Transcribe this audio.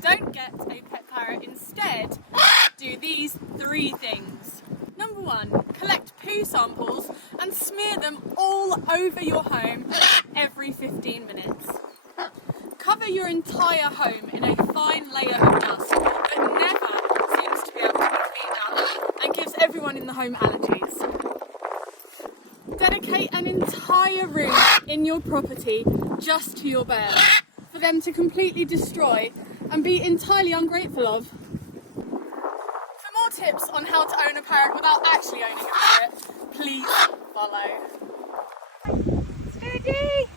don't get a pet parrot, instead do these 3 things. Number 1, collect poo samples and smear them all over your home every 15 minutes. Cover your entire home in a fine layer of dust that never seems to be able to be cleaned up and gives everyone in the home allergies. Dedicate an entire room in your property just to your birds for them to completely destroy and be entirely ungrateful of. For more tips on how to own a parrot without actually owning a parrot, please follow. Steady!